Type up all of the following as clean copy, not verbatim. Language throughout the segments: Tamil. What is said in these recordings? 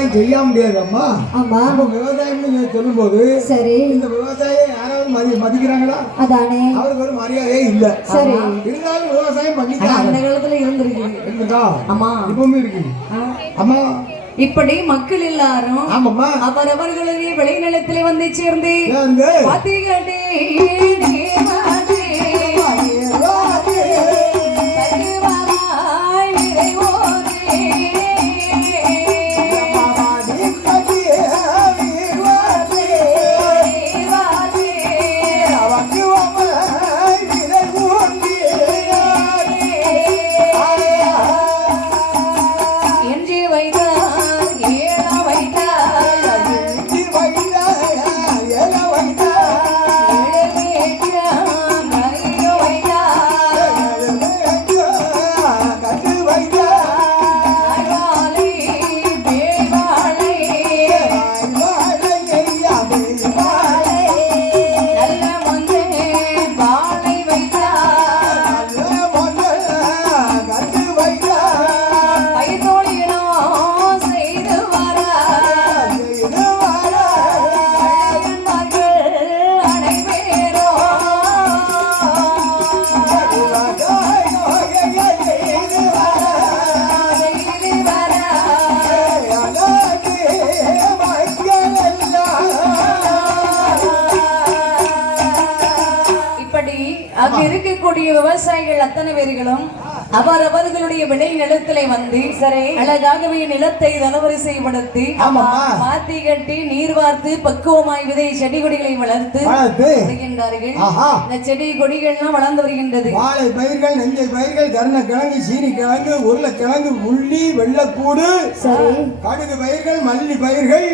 விவசாயம் செய்ய முடியாது அம்மா. ஆமா. நம்ம விவசாயம்னு சொல்லும் போது சரி, இந்த விவசாயம் யாராவது மதிக்கிறாங்களா? அதானே, அவருக்கு ஒரு மரியாதையே இல்ல. சரி, இருந்தாலும் விவசாயம் பண்ணிதான் அந்த காலத்துல இருந்திருக்கு. ஆமா, இப்பவுமே இருக்கு அம்மா. இப்படி மக்கள் எல்லாரும் அவரவர்களுடைய விளைநிலத்திலே வந்து சேர்ந்து பாத்தீங்களே இருக்கக்கூடிய விவசாயிகள் அத்தனை பேர்களும் அவரவர்களுடைய விளை நிலத்திலே வந்து சரி அழகாகவே நிலத்தை தளவரிசைப்படுத்தி மாத்தி கட்டி நீர் வார்த்து பக்குவமாய் விதை செடி கொடிகளை வளர்த்து வருகின்றார்கள். இந்த செடி கொடிகள்லாம் வளர்ந்து வருகின்றது. வாழை பயிர்கள், நெஞ்சை பயிர்கள், கருணக்கிழங்கு, சீனி கிழங்கு, உருளைக்கிழங்கு, உள்ளி, வெள்ளக்கூடு, கடுகு பயிர்கள், மல்லி பயிர்கள்,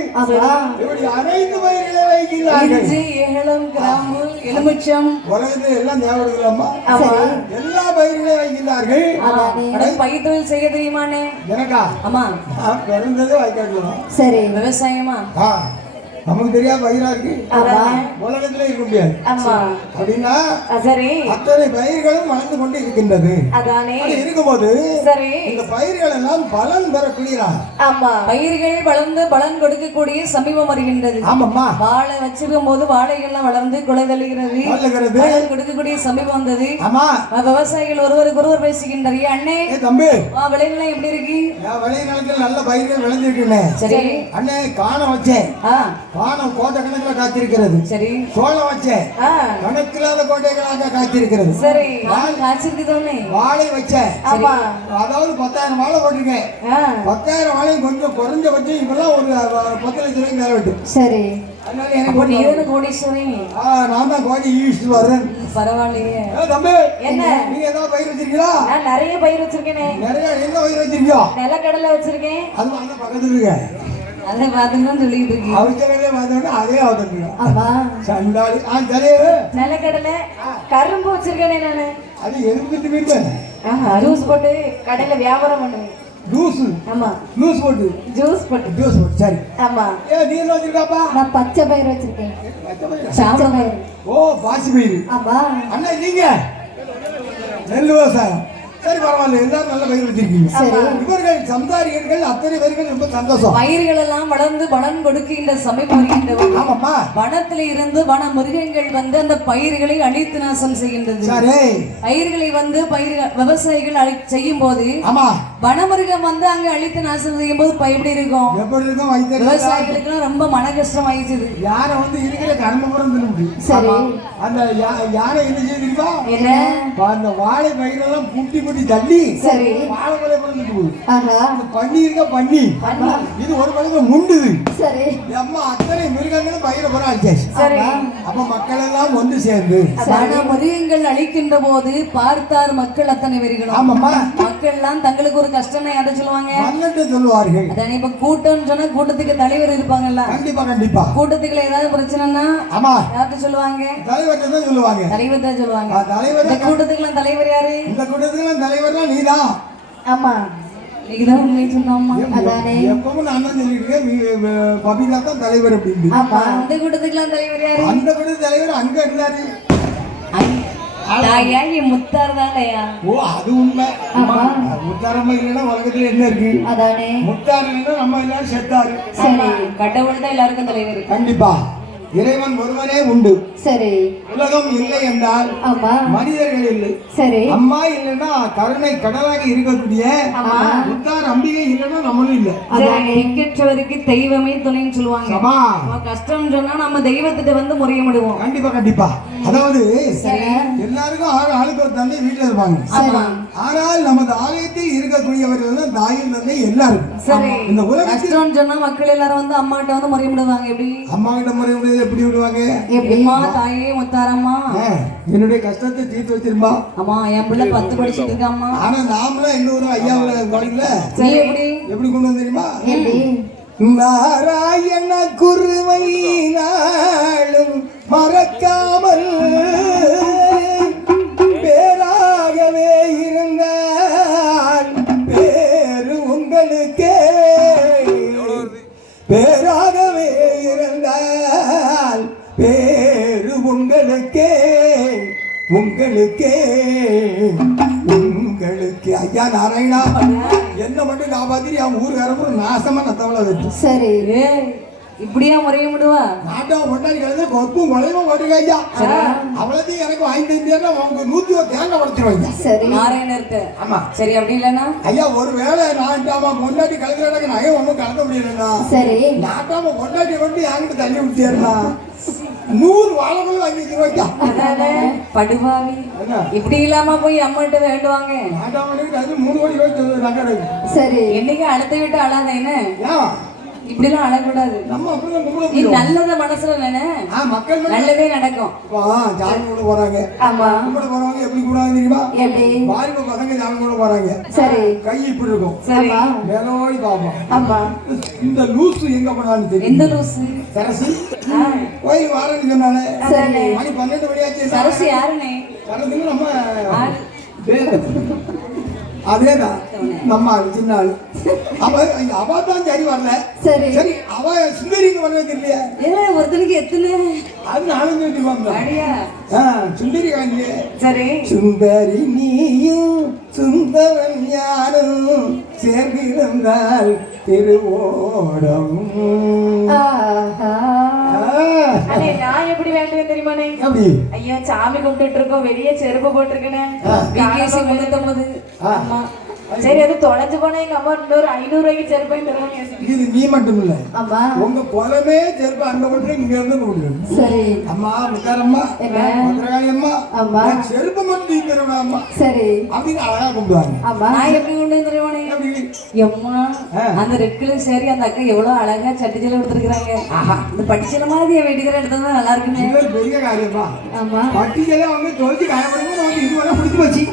இப்படி அனைத்து பயிர்களை வைக்கிறார்கள். இஞ்சி, ஏலம், கிராம்பு, எலுமிச்சம், உலகத்தில் எல்லாம் தேவைப்படுகிறோம்மா. எல்லா பயிர்களையும் வைக்கிறார்கள். பயிர் தொழில் செய்ய தெரியுமானே? எனக்கா? ஆமா, பிறந்ததே வைக்கலாம். சரி, விவசாயமா நமக்கு தெரியாம பயிரா இருக்கு, உலகத்துல இருக்க முடியாது. அப்படின்னா சரி, அத்தனை பயிர்களும் வளர்ந்து கொண்டு இருக்கின்றது. இருக்கும்போது சரி, இந்த பயிர்கள் எல்லாம் பலன் பெறக்கூடியதா? ஆமா, பயிர்கள் வளர்ந்து பலன் கொடுக்கக்கூடிய சமீபம் வருகின்றது. ஆமாம்மா, வாழை வச்சிருக்கும் போது வாழைகள்லாம் வளர்ந்து குலை தள்ளுகிறது, பலன் கொடுக்கக்கூடிய சமீபம் வந்தது. ஆமா, விவசாயிகள் ஒருவருக்கு ஒருவர் பேசுகின்றார். அண்ணே தம்பி, விளைநிலம் எப்படி இருக்கு? விளைநிலத்தில் நல்ல பயிர்கள் விளைஞ்சிருக்கேன். சரி அண்ணே, காண வச்சேன். வானம் கோட்டை கணக்கில் காத்திருக்கிறது. சரி, சோளம் வச்சேன், கணக்கில்லாத கோட்டைகளாக காத்திருக்கிறது. சரி, காய்ச்சிருக்குதோனே. வாழை வச்சேன், அதாவது 10,000 வாழை போட்டிருக்கேன். 10,000 வாழையும் கொஞ்சம் குறைஞ்சபட்சம் இப்பெல்லாம் ஒரு 10 லட்சம் ரூபாய்க்கு மேல விட்டு. சரி, அதனால எனக்கு கோடீஸ்வரன் நான் தான் கோடி ஈஸ்ட் வரேன். பரவாயில்லையே. தம்பி, என்ன நீங்க ஏதாவது பயிர் வச்சிருக்கீங்களா? நான் நிறைய பயிர் வச்சிருக்கேனே. நிறைய என்ன பயிர் வச்சிருக்கியோ? நிலக்கடலை வச்சிருக்கேன். அது அந்த பக்கத்துல இருக்கு. அதை பார்த்துதான் சொல்லிட்டு இருக்கீங்க. அவச்சக்கடலை பார்த்தோன்னா அதே ஆகுது. ஆமா, சண்டாளி. சரி, நிலக்கடலை, கரும்பு வச்சிருக்கேனே நானு. அது எதுக்கு வீட்டு ஜூஸ் போட்டு கடையில வியாபாரம் பண்ணுவேன். ஜூஸ்? ஆமா, ஜூஸ் போட்டு. சரி, ஆமா. நீ என்ன வச்சிருக்காப்பா? நான் பச்சை பயிர் வச்சிருக்கேன். சாம பயிர். ஓ, பாசி பயிர். ஆமா. அண்ணா, நீங்க நெல் விவசாயம். சரி, பரவாயில்ல, எல்லாரும் நல்ல பயிர் வச்சிருக்கீங்க. இவர்கள் சமுதாயிகள் அத்தனை பேர்கள் ரொம்ப சந்தோஷம். பயிர்கள் எல்லாம் வளர்ந்து பலன் கொடுக்கின்ற சமயம் வருகின்றது. ஆமாம்மா, வனத்தில இருந்து வன மிருகங்கள் வந்து அந்த பயிர்களை அழித்து நாசம் செய்கின்றது. சரி, பயிர்களை வந்து விவசாயிகள் செய்யும் போது ஆமா, வனமிருகம் வந்து அங்க அழித்து நாசம் செய்யும் போது எப்படி இருக்கும்? விவசாயிகளுக்கு ரொம்ப மன கஷ்டம் ஆயிடுச்சு. யாரை வந்து இருக்கிற கர்மபுரம் திரும்பி. சரி, அந்த யாரை என்ன செய்திருக்கா? என்ன, அந்த வாழை பயிரெல்லாம் புட்டி புட்டி தள்ளி சரி வாழைகளை பறந்துட்டு போகுது. பண்ணி இருக்க பண்ணி இது ஒரு பக்கம் முண்டுது. சரி, அம்மா அத்தனை மிருகங்களும் பயிரை போற அழிச்சாச்சு. சரி, அப்ப மக்கள் எல்லாம் ஒன்று சேர்ந்து வன மிருகங்கள் அழிக்கின்ற போது பார்த்தார் மக்கள் அத்தனை பேர்களும். ஆமாம்மா, மக்கள் எல்லாம் தங்களுக்கு ஒரு கஷ்டம் யாரை சொல்லுவாங்க? சொல்லுவார்கள். அதான் இப்ப கூட்டம் சொன்னா கூட்டத்துக்கு தலைவர் இருப்பாங்கல்ல. கண்டிப்பா கண்டிப்பா. கூட்டத்துக்குள்ள ஏதாவது பிரச்சனைனா ஆமா யார்கிட்ட சொல்லுவாங்க? தலைவர்கிட்ட தான் சொல்லுவாங்க. தலைவர் தான் சொல்லுவாங்க. தலைவர். இந்த கூட்டத்துக்குலாம் தலைவர் யாரு? இந்த கூட்டத்துக்குலாம் தலைவர்லாம் நீதான். ஆமா, நீதான் உண்மை சொன்னோம்மா. அதானே எப்பவும் நான் தான் சொல்லிட்டு இருக்கேன், பபிதா தான் தலைவர் அப்படின்னு. ஆமா, அந்த கூட்டத்துக்குலாம் தலைவர் யாரு? அந்த கூட்டத்து தலைவர் அங்க இருந்தாரு. தாயாகி முத்தார் தானையா? ஓ அது உண்மை. முத்தாரம்மா இல்லைன்னா உலகத்துல என்ன இருக்கு? அதானே. முத்தார் இல்லைன்னா நம்ம எல்லாரும் செத்தாரு. சரி. கடவுள் தான் எல்லாருக்கும் தலைவர். கண்டிப்பா இறைவன் ஒருவனே உண்டு. சரி. உலகம் இல்லை என்றால் ஆமா. மனிதர்கள் இல்லை. சரி. அம்மா இல்லைன்னா கருணை கடலாக இருக்கக்கூடிய முத்தார் அம்பிகை இல்லைன்னா நம்மளும் இல்லை. திக்கற்றவருக்கு தெய்வமே துணைன்னு சொல்லுவாங்க. சபா. நம்ம கஷ்டம் சொன்னா நம்ம தெய்வத்திட்ட வந்து முறையமிடுவோம். கண்டிப்பா கண்டிப்பா. அதாவது எல்லாருக்கும் ஆளுக்கு ஒரு தந்தை வீட்டுல இருப்பாங்க. ஆனால் நமது ஆலயத்தில் இருக்கக்கூடியவர்கள் தான் தாயும் தந்தை எல்லாரும். சரி. இந்த உலகத்தில் கஷ்டம் சொன்னா மக்கள் எல்லாரும் வந்து அம்மாட்ட வந்து முறையமிடுவாங்க. எப்படி? அம்மா கிட்ட முறை எப்படி விடுவாங்க? எப்படிமா தாயே முத்தாரம்மா என்னுடைய கஷ்டத்தை தீர்த்து வச்சிருப்பா. அம்மா என் பிள்ளை 10 படிச்சுட்டு இருக்காம்மா. ஆனா நாமளும் இன்னொரு ஐயாவுல குழந்தைல எப்படி கொண்டு வந்து தெரியுமா? நாராயண குருவை நாளும் மறக்காமல் பேராகவே இருந்தால் பேரு உங்களுக்கே, பேராகவே இருந்தால் பேரு உங்களுக்கே, உங்களுக்கே உங்களுக்கு. ஐயா நாராயணா என்ன மட்டும் காப்பாத்தி அவன் ஊருக்காரமும் நாசமா நத்தவள வச்சு. சரி. இப்படியா முறையமிடுவா? நாட்டம் கொண்டாடி கலந்து கொப்பும் குழையும் போட்டுருக்க ஐயா. அவ்வளோத்தையும் எனக்கு வாங்கி தந்தீங்கன்னா அவங்க 100 தேங்காய் உடச்சிருவாங்க. சரி. நாராயணருக்கு. ஆமா. சரி அப்படி இல்லைன்னா ஐயா ஒருவேளை நாட்டாம கொண்டாடி கலந்துறதுக்கு நகை ஒன்றும் கலக்க முடியலன்னா சரி நாட்டாம கொண்டாடி கொண்டு என்கிட்ட தள்ளி விட்டியா 100 வாழைப்பழம் வாங்கி வச்சிருவாங்க. படுபாவி இப்படி இல்லாம போய் அம்மாட்ட வேண்டுவாங்க. நாட்டாமனுக்கு அது 3 கோடி ரூபாய் நகை. சரி. என்னைக்கு அடுத்த வீட்டு அழாத என்ன இப்படி எல்லாம் அழக்கூடாது. நம்ம அப்படிதான் கும்பிட நீ நல்லத மனசுல நினை, மக்கள் நல்லதே நடக்கும். ஜாமி கூட போறாங்க. ஆமா. கும்பிட போறவங்க எப்படி கூடாது தெரியுமா? எப்படி? வாலிப பசங்க ஜாமி கூட போறாங்க. சரி. கை இப்படி இருக்கும். சரி. மேலோய் பாப்போம். ஆமா. இந்த லூசு எங்க போனாலும் தெரியும். எந்த லூசு? சரசு. கோயில் வாரன்னு சொன்னாலே. சரி. மணி 12 மணி ஆச்சு. சரசு யாருனே? சரசுன்னு நம்ம அதேதான் நம்ம சின்ன ஆளு. அவ தான் சரி வரல. சரி. சரி அவ சுந்தரிக்கு வரவே இல்லையா? ஒருத்தனுக்கு எத்தனை? அது 4 சுந்தரி காணியே. சரி. சுந்தரி நீயும் சுந்தரன் யாரும் சேர்ந்திருந்தால் திருவோடம். நான் எப்படி வேண்டுவேன் தெரியுமானே? எப்படி? ஐயா சாமி கும்பிட்டு இருக்கோம், வெளியே செருப்பு போட்டிருக்கேன். சரி அது தொலைஞ்சு போனா எங்க அம்மா இன்னொரு 500 ரூபாய்க்கு செருப்பை தருவாங்க. இது நீ மட்டும் இல்ல, அம்மா உங்க குலமே செருப்பு அங்க மட்டும் இங்க இருந்து கொடுக்குறேன். சரி. அம்மா முத்தாரம்மா மதுரகாளி அம்மா அம்மா செருப்பு மட்டும் நீ தருவா அம்மா. சரி. அப்படின்னு அழகா கும்பிடுவாங்க. அம்மா நான் எப்படி கொண்டு வந்துருவானே? எம்மா அந்த ரெட்களும் சரி அந்த அக்கா எவ்வளவு அழகா சட்டிச்சல கொடுத்துருக்காங்க. இந்த பட்டிச்சல மாதிரி என் வீட்டுக்கார எடுத்தா நல்லா இருக்குமே. பெரிய காரியமா? ஆமா. பட்டிச்சல அவங்க தொலைச்சு காயப்படும்போது அவங்க இது வேணா பிடிச்சி வச்சு